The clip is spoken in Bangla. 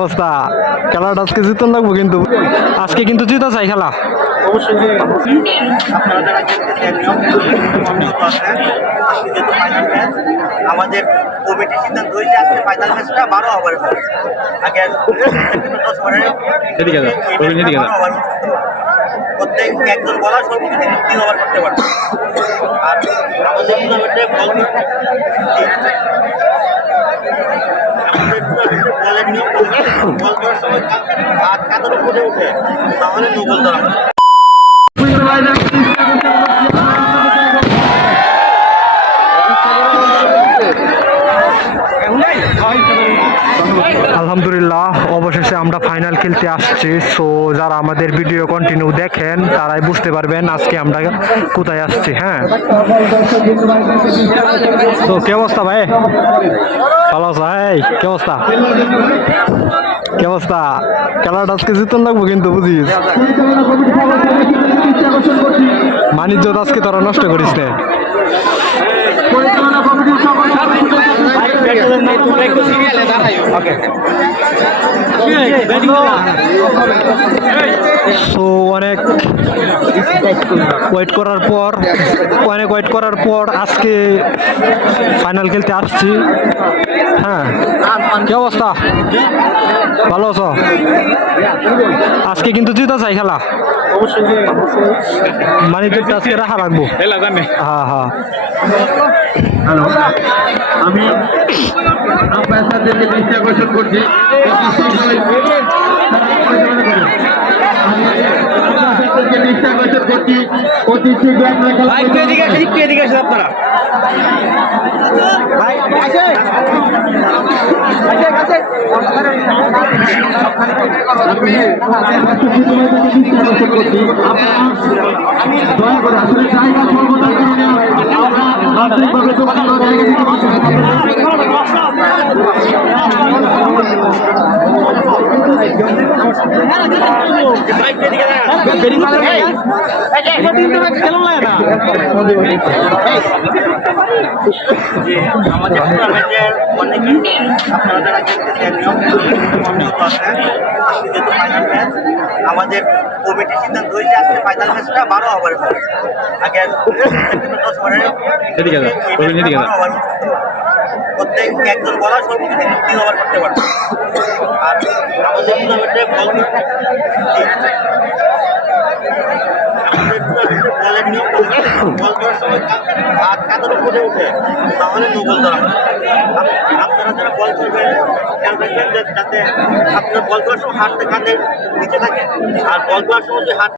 অবস্থা? খেলাটা আজকে জিতন লাগবো কিন্তু, আজকে কিন্তু জিতা চাই খেলা। অবশ্যই আপনারা যারা খেলতেছেন অনিয়ত আছে, আজকে যেহেতু ফাইনাল ম্যাচ, আমাদের কমিটির সিদ্ধান্ত হয়েছে আজকে ফাইনাল ম্যাচটা 12 ওভার হবে। আগে 10 ওভারে প্রত্যেক একজন বলার সর্বোচ্চ 3 ওভার করতে পারবে। আর আমাদের টুর্নামেন্টে বল বলের নিয়ম বল করার সময় হাত কাঁধের উপরে উঠে, তাহলে নো বল ধরা হবে। আলহামদুলিল্লাহ, অবশেষে আমরা ফাইনাল খেলতে আসছি। সো যারা আমাদের ভিডিও কন্টিনিউ দেখেন তারাই বুঝতে পারবেন আজকে আমরা কোথায় আসছি। হ্যাঁ, তো কি অবস্থা ভাই? ভালো আছো ভাই? কি অবস্থা? কি অবস্থা? খেলাটা আজকে জিতন লাগবো কিন্তু, বুঝিস? বাণিজ্য আজকে তোরা নষ্ট করিস না। সো অনেক ওয়েট করার পর আজকে ফাইনাল খেলতে আসছি। হ্যাঁ, কি অবস্থা? ভালো আছো? আজকে কিন্তু জিতা চাই খেলা। মানে আজকে রাখা রাখবো। হ্যাঁ হ্যাঁ, হ্যালো, আমি আম্পায়ারদেরকে দৃষ্টি আকর্ষণ করছি। দৃষ্টি আকর্ষণ করছি অতি শীঘ্র আপনারা দয়া করে আসলে জায়গা সর্বদার কারণে যে আমাদের টুর্নামেন্টের অনেকেই আপনারা যারা খেলতেছেন অনিয়ত আছে, আজকে যেহেতু ফাইনাল ম্যাচ, আমাদের কমিটির সিদ্ধান্ত হয়েছে আজকে ফাইনাল ম্যাচটা 12 ওভার হবে। আগে 10 ওভারে প্রত্যেক একজন বলার সর্বোচ্চ 3 ওভার করতে পারবে। আর আমাদের টুর্নামেন্টে বলের নিয়ম বল করার সময় হাত কাঁধের উপরে উঠে, তাহলে নো বল ধরা হবে। আপনারা যারা বল করবেন খেয়াল রাখবেন যাতে আপনার বল করার সময় হাতটা কাঁধের নিচে থাকে, আর বল করার সময় যে হাত